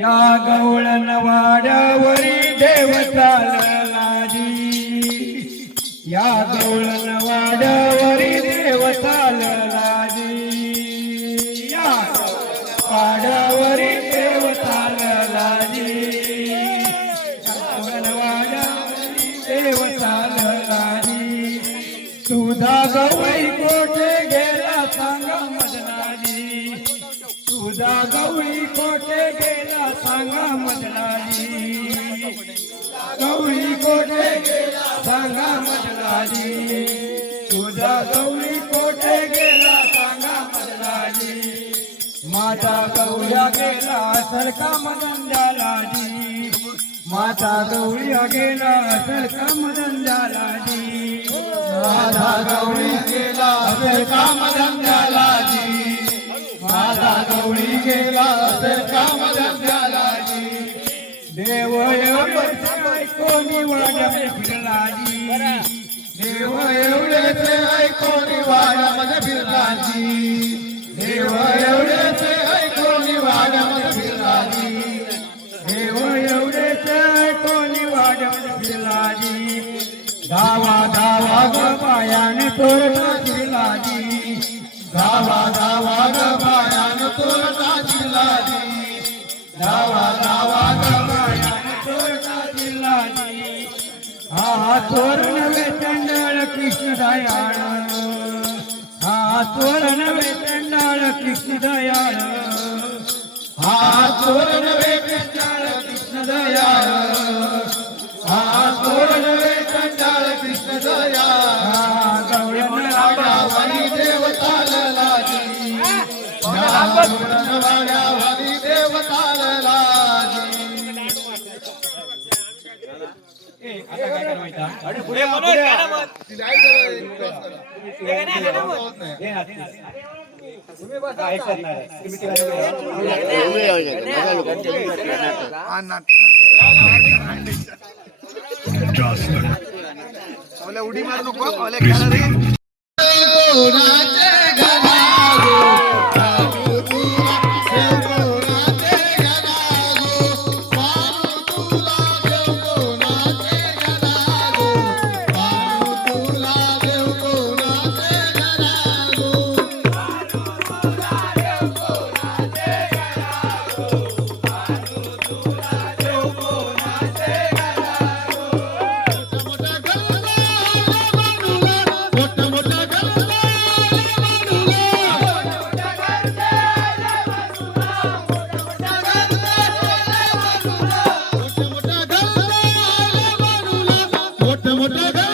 या गवळण वाड्यावरी देव चाललाजी, या गवळण वाड्यावरी देव चाललाजी, या वाड्यावरी देव चाललाजी, गवळण वाड्यावरी देव चाललाजी. तुझा गवळी कोठे गेला सांगा मदनाजी, तुझा गवळी कोठे गेला सांगा मदनाजी, गवळी कोठे गेला सांगा मदनाजी, तुझा गवळी कोठे गेला सांगा मदनाजी. माझा गवळ्या गेला सरका मदन झालाजी, माझा गवळ्या गेला सरका मदन झालाजी, माझा गवळी गेला सरका मदन झालाजी, माझा गवळी गेला सरका मदन झालाजी. देव एवढेच ऐकोनी वाड्यामध्ये फिरलाजी, देव एवढेच ऐकोनी वाड्यामध्ये फिरलाजी, देव एवढेच ऐकोनी वाड्यामध्ये फिरलाजी, देव एवढेच ऐकोनी वाड्यामध्ये फिरलाजी. धावा धावा ग पायाने तोरणा फिरलाजी, धावा धावा ग पायाने तोरणा फिरलाजी, धावा धावा ग पायाने तोरणा फिरलाजी. हा तोरण वेचंडाळ कृष्ण दयाळ, हा तोरण वेचंडाळ कृष्ण दयाळ, हा तोरण वेचंडाळ कृष्ण दयाळ, हा तोरण वेचंडाळ कृष्ण दयाळ. गवळण वाड्यावरी देव चाललाजी, गवळण वाड्यावरी देव चाललाजी. आता काय करायचं? अरे पुढे मनोज घ्या ना मत. ती लाईट जरा क्रॉस करा. हे घ्या ना मत. होत नाही. दे ना, दे ना. तुम्ही बसा एक करणार आहे. तुम्ही तिला उडी मारू नको कॉले खेळा रे. मोठा